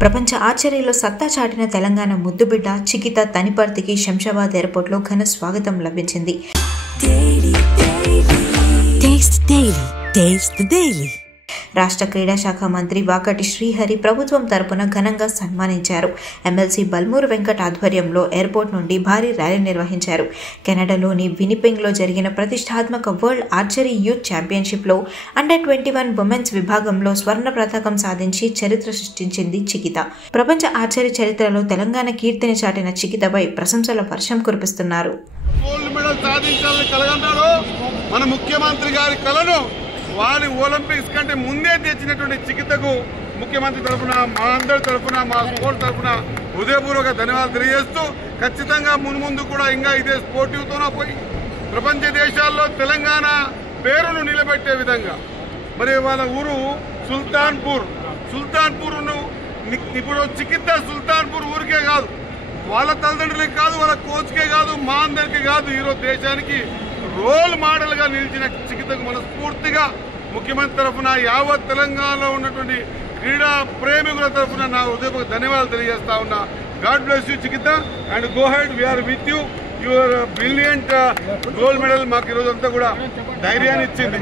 ప్రపంచ ఆర్చరీలో సత్తా చాటిన తెలంగాణ ముద్దుబిడ్డ చికిత తనిపర్తికి శంషాబాద్ ఎయిర్పోర్ట్లో ఘన స్వాగతం లభించింది. రాష్ట్ర క్రీడా శాఖ మంత్రి వాకటి శ్రీహరి ప్రభుత్వం తరపున ఘనంగా సన్మానించారు. ఎమ్మెల్సీ బల్మూరు వెంకట్ ఆధ్వర్యంలో ఎయిర్పోర్ట్ నుండి భారీ ర్యాలీ నిర్వహించారు. కెనడాలోని వినిపెంగ్లో జరిగిన ప్రతిష్టాత్మక వరల్డ్ ఆర్చరీ యూత్ ఛాంపియన్షిప్లో అండర్-21 ఉమెన్స్ విభాగంలో స్వర్ణ పతకం సాధించి చరిత్ర సృష్టించింది చికిత. ప్రపంచ ఆర్చరీ చరిత్రలో తెలంగాణ కీర్తిని చాటిన చికితపై ప్రశంసల వర్షం కురిపిస్తున్నారు. మన ముఖ్యమంత్రి గారి కలను వారి ఒలింపిక్స్ కంటే ముందే తెచ్చినటువంటి చికితకు ముఖ్యమంత్రి తరఫున, మా అందరి తరఫున, మా స్పోర్ట్స్ తరఫున హృదయపూర్వక ధన్యవాదాలు తెలియజేస్తూ ఖచ్చితంగా మున్ముందు కూడా ఇంకా ఇదే స్పోర్టివ్తోనే పోయి ప్రపంచ దేశాల్లో తెలంగాణ పేరును నిలబెట్టే విధంగా మరి వాళ్ళ ఊరు సుల్తాన్పూర్ను ఇప్పుడు చికిత సుల్తాన్పూర్ ఊరికే కాదు, వాళ్ళ తల్లిదండ్రులకి కాదు, వాళ్ళ కోచ్కే కాదు, మా అందరికీ కాదు, ఈరోజు దేశానికి రోల్ మోడల్గా నిలిచిన చికితకు మనస్ఫూర్తిగా ముఖ్యమంత్రి తరఫున యావత్ తెలంగాణలో ఉన్నటువంటి క్రీడా ప్రేమికుల తరఫున నా హృదయపూర్వక ధన్యవాదాలు తెలియజేస్తా ఉన్నా. God bless you Chikita and go ahead, we are with you. Your brilliant gold medal మాకు ఈరోజు అంతా కూడా ధైర్యాన్ని ఇచ్చింది.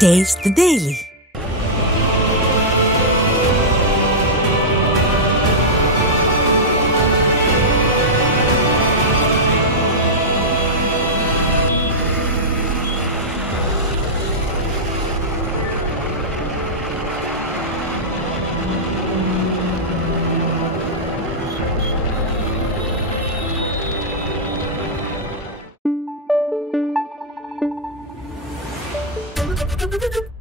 Taste the Daily. Thank you.